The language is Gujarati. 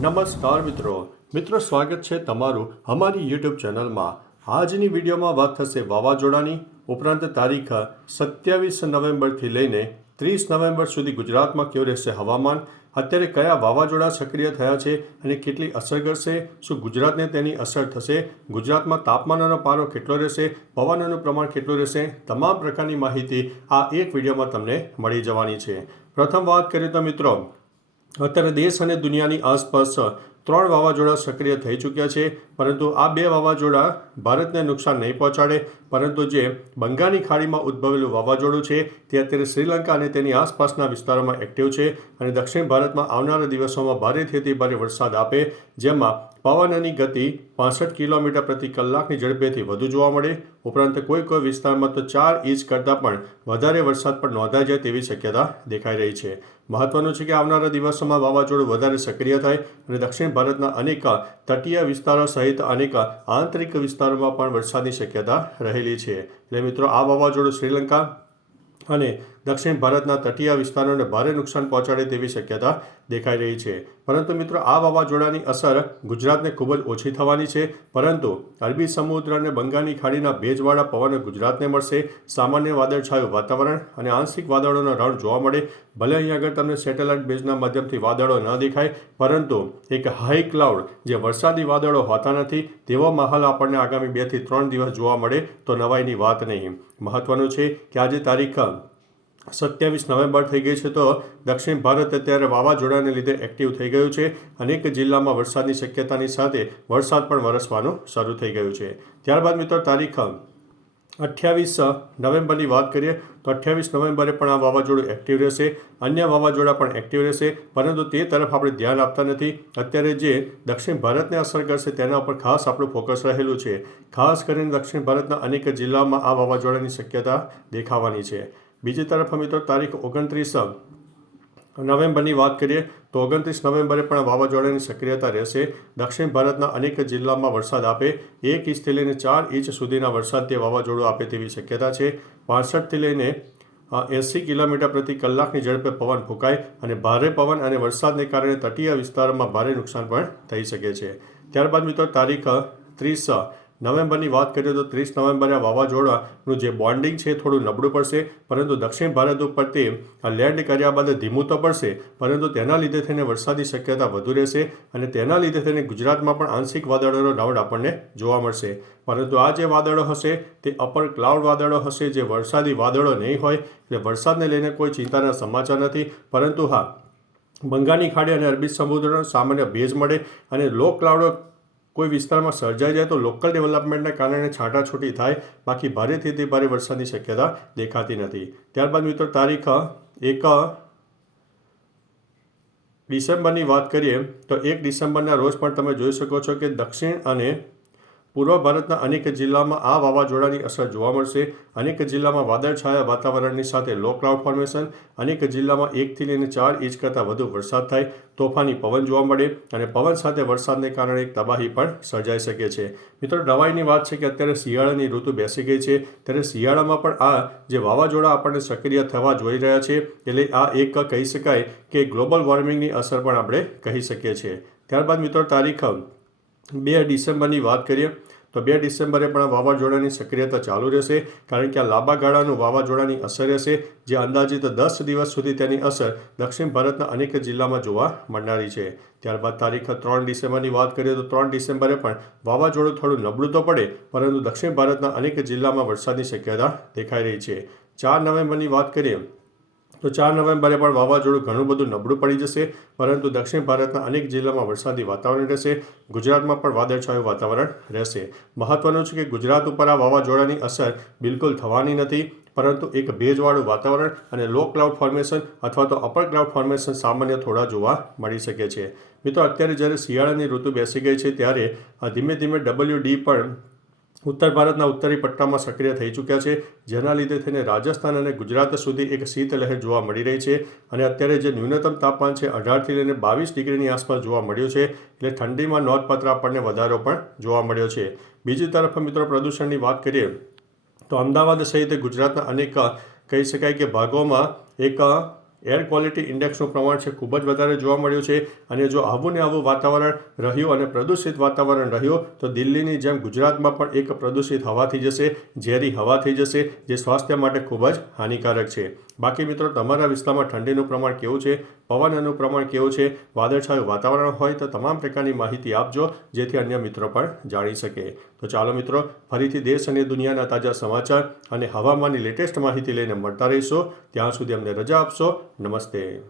નમસ્કાર મિત્રો. મિત્રો, સ્વાગત છે તમારું અમારી યુટ્યુબ ચેનલમાં. આજની વિડીયોમાં વાત થશે વાવાઝોડાની. ઉપરાંત તારીખ સત્યાવીસ નવેમ્બરથી લઈને ત્રીસ નવેમ્બર સુધી ગુજરાતમાં કેવું રહેશે હવામાન? અત્યારે કયા વાવાઝોડા સક્રિય થયા છે અને કેટલી અસર કરશે? શું ગુજરાતને તેની અસર થશે? ગુજરાતમાં તાપમાનનો પારો કેટલો રહેશે? પવનનું પ્રમાણ કેટલું રહેશે? તમામ પ્રકારની માહિતી આ એક વિડીયોમાં તમને મળી જવાની છે. પ્રથમ વાત કરીએ તો મિત્રો અત્યારે દેશ અને દુનિયાની આસપાસ ત્રણ વાવાઝોડા સક્રિય થઈ ચૂક્યા છે. પરંતુ આ બે વાવાઝોડા ભારતને નુકસાન નહીં પહોંચાડે. પરંતુ જે બંગાળની ખાડીમાં ઉદ્ભવેલું વાવાઝોડું છે, તે અત્યારે શ્રીલંકા અને તેની આસપાસના વિસ્તારોમાં એક્ટિવ છે અને દક્ષિણ ભારતમાં આવનારા દિવસોમાં ભારેથી અતિ ભારે વરસાદ આપે, જેમાં પવનની ગતિ પાસઠ કિલોમીટર પ્રતિ કલાકની ઝડપેથી વધુ જોવા મળે. ઉપરાંત કોઈ કોઈ વિસ્તારમાં તો ચાર ઇંચ કરતાં પણ વધારે વરસાદ પણ નોંધાઈ જાય તેવી શક્યતા દેખાઈ રહી છે. મહત્વનું છે કે આવનારા દિવસોમાં વાવાઝોડું વધારે સક્રિય થાય અને દક્ષિણ ભારતના અનેક તટીય વિસ્તારો સહિત અનેક આંતરિક વિસ્તારોમાં પણ વરસાદની શક્યતા રહેલી છે. એટલે મિત્રો, આ વાવાઝોડું શ્રીલંકા અને દક્ષિણ ભારતના તટીય વિસ્તારોને ભારે નુકસાન પહોંચાડે તેવી શક્યતા દેખાઈ રહી છે. પરંતુ મિત્રો, આ વાવાઝોડાની અસર ગુજરાતને ખૂબ જ ઓછી થવાની છે. પરંતુ અરબી સમુદ્ર અને બંગાળની ખાડીના ભેજવાળા પવન ગુજરાતને મળશે. સામાન્ય વાદળછાયું વાતાવરણ અને આંશિક વાદળોનો રણ જોવા મળે. ભલે અહીં આગળ તમને સેટેલાઇટ બેઝના માધ્યમથી વાદળો ન દેખાય, પરંતુ એક હાઈ ક્લાઉડ જે વરસાદી વાદળો હોતા નથી, તેવો માહોલ આપણને આગામી બેથી ત્રણ દિવસ જોવા મળે તો નવાઈની વાત નહીં. મહત્વનું છે કે આજે તારીખ સત્યાવીસ નવેમ્બર થઈ ગઈ છે તો દક્ષિણ ભારત અત્યારે વાવાઝોડાને લીધે એક્ટિવ થઈ ગયું છે. અનેક જિલ્લામાં વરસાદની શક્યતાની સાથે વરસાદ પણ વરસવાનું શરૂ થઈ ગયું છે. ત્યારબાદ મિત્રો તારીખ અઠ્યાવીસ નવેમ્બરની વાત કરીએ તો અઠ્યાવીસ નવેમ્બરે પણ આ વાવાઝોડું એક્ટિવ રહેશે. અન્ય વાવાઝોડા પણ એક્ટિવ રહેશે. પરંતુ તે તરફ આપણે ધ્યાન આપતા નથી. અત્યારે જે દક્ષિણ ભારતને અસર કરશે તેના ઉપર ખાસ આપણું ફોકસ રહેલું છે. ખાસ કરીને દક્ષિણ ભારતના અનેક જિલ્લામાં આ વાવાઝોડાની શક્યતા દેખાવાની છે. બીજી તરફ મિત્રો તારીખ ઓગણત્રીસ નવેમ્બરની વાત કરીએ, તો ઓગણત્રીસ નવેમ્બરે પણ વાવાઝોડાની સક્રિયતા રહેશે. દક્ષિણ ભારતના અનેક જિલ્લામાં વરસાદ આપે. એક ઇંચથી લઈને ચાર ઇંચ સુધીના વરસાદ તે વાવાઝોડું આપે તેવી શક્યતા છે. પાસઠથી લઈને એંસી કિલોમીટર પ્રતિ કલાકની ઝડપે પવન ફૂંકાય અને ભારે પવન અને વરસાદને કારણે તટીય વિસ્તારોમાં ભારે નુકસાન પણ થઈ શકે છે. ત્યારબાદ મિત્રો તારીખ ત્રીસ નવેમ્બરની વાત કરીએ તો ત્રીસ નવેમ્બરે વાવાઝોડાનું જે બોન્ડિંગ છે થોડું નબળું પડશે, પરંતુ દક્ષિણ ભારત ઉપર તે લેન્ડ કર્યા બાદ ધીમું તો પડશે, પરંતુ તેના લીધે થઈને વરસાદની શક્યતા વધુ રહેશે અને તેના લીધે થઈને ગુજરાતમાં પણ આંશિક વાદળોનો રાઉન્ડ આપણને જોવા મળશે. પરંતુ આ જે વાદળો હશે, તે અપર ક્લાઉડ વાદળો હશે, જે વરસાદી વાદળો નહીં હોય, એટલે વરસાદને લઈને કોઈ ચિંતાના સમાચાર નથી. પરંતુ હા, બંગાળની ખાડી અને અરબી સમુદ્રનો સામાન્ય ભેજ મળે અને લો ક્લાઉડો કોઈ વિસ્તારમાં સર્જાઈ જાય તો લોકલ ડેવલપમેન્ટના કારણે છાંટાછૂટી થાય. બાકી ભારેથી તે ભારે વરસાદની શક્યતા દેખાતી નથી. ત્યારબાદ મિત્રો તારીખ, એક ડિસેમ્બરની વાત કરીએ તો એક ડિસેમ્બરના રોજ પણ તમે જોઈ શકો છો કે દક્ષિણ અને પૂર્વ ભારતના અનેક જિલ્લામાં આ વાવાઝોડાની અસર જોવા મળશે. અનેક જિલ્લામાં વાદળછાયા વાતાવરણની સાથે લો ક્લાઉડ ફોર્મેશન. અનેક જિલ્લામાં એકથી લઈને ચાર ઇંચ કરતાં વધુ વરસાદ થાય. તોફાની પવન જોવા મળે અને પવન સાથે વરસાદને કારણે એક તબાહી પણ સર્જાઈ શકે છે. મિત્રો, નવાઈની વાત છે કે અત્યારે શિયાળાની ઋતુ બેસી ગઈ છે. ત્યારે શિયાળામાં પણ આ જે વાવાઝોડા આપણને સક્રિય થવા જોઈ રહ્યા છે. એટલે આ એક કહી શકાય કે ગ્લોબલ વોર્મિંગની અસર પણ આપણે કહી શકીએ છીએ. ત્યારબાદ મિત્રો, તારીખ બે ડિસેમ્બરની વાત કરીએ, તો બે ડિસેમ્બરે પણ વાવાઝોડાની સક્રિયતા ચાલુ રહેશે, કારણ કે આ લાંબા ગાળાનું વાવાઝોડાની અસર રહેશે, જે અંદાજિત દસ દિવસ સુધી તેની અસર દક્ષિણ ભારતના અનેક જિલ્લામાં જોવા મળનારી છે. ત્યારબાદ તારીખ ત્રણ ડિસેમ્બરની વાત કરીએ, તો ત્રણ ડિસેમ્બરે પણ વાવાઝોડું થોડું નબળું તો પડે, પરંતુ દક્ષિણ ભારતના અનેક જિલ્લામાં વરસાદની શક્યતા દેખાઈ રહી છે. ચાર નવેમ્બરની વાત કરીએ તો ચાર નવેમ્બરે પણ વાવાઝોડું ઘણું બધું નબળું પડી જશે, પરંતુ દક્ષિણ ભારતના અનેક જિલ્લામાં વરસાદી વાતાવરણ રહેશે. ગુજરાતમાં પણ વાદળછાયું વાતાવરણ રહેશે. મહત્વનું છે કે ગુજરાત ઉપર આ વાવાઝોડાની અસર બિલકુલ થવાની નથી, પરંતુ એક ભેજવાળું વાતાવરણ અને લો ક્લાઉડ ફોર્મેશન અથવા તો અપર ક્લાઉડ ફોર્મેશન સામાન્ય થોડા જોવા મળી શકે છે. મિત્રો, અત્યારે જ્યારે શિયાળાની ઋતુ બેસી ગઈ છે, ત્યારે ધીમે ધીમે ડબલ્યુ ડી પણ ઉત્તર ભારતના ઉત્તરી પટ્ટામાં સક્રિય થઈ ચૂક્યા છે, જેના લીધે થઈને રાજસ્થાન અને ગુજરાત સુધી એક શીતલહેર જોવા મળી રહી છે અને અત્યારે જે ન્યૂનતમ તાપમાન છે, અઢારથી લઈને બાવીસ ડિગ્રીની આસપાસ જોવા મળ્યું છે, એટલે ઠંડીમાં નોંધપાત્ર આપણને વધારો પણ જોવા મળ્યો છે. બીજી તરફ મિત્રો પ્રદૂષણની વાત કરીએ, તો અમદાવાદ સહિત ગુજરાતના અનેક, કહી શકાય કે ભાગોમાં એક એર ક્વોલિટી ઇન્ડેક્સનું પ્રમાણ છે ખૂબ જ વધારે જોવા મળ્યું છે. અને જો આવું ને આવું વાતાવરણ રહ્યું અને પ્રદૂષિત વાતાવરણ રહ્યું, તો દિલ્હીની જેમ ગુજરાતમાં પણ એક પ્રદૂષિત હવા થઈ જશે, ઝેરી હવા થઈ જશે, જે સ્વાસ્થ્ય માટે ખૂબ જ હાનિકારક છે. બાકી મિત્રો, તમારા વિસ્તારમાં ઠંડીનું પ્રમાણ કેવું છે? પવનનું પ્રમાણ કેવું છે? વાદળછાયું વાતાવરણ હોય તો તમામ પ્રકારની માહિતી આપજો, જેથી અન્ય મિત્રો પણ જાણી શકે. તો ચાલો મિત્રો, ફરીથી દેશ અને દુનિયાના તાજા સમાચાર અને હવામાનની લેટેસ્ટ માહિતી લઈને મળતા રહીશો. ત્યાં સુધી અમને રજા આપશો. નમસ્તે.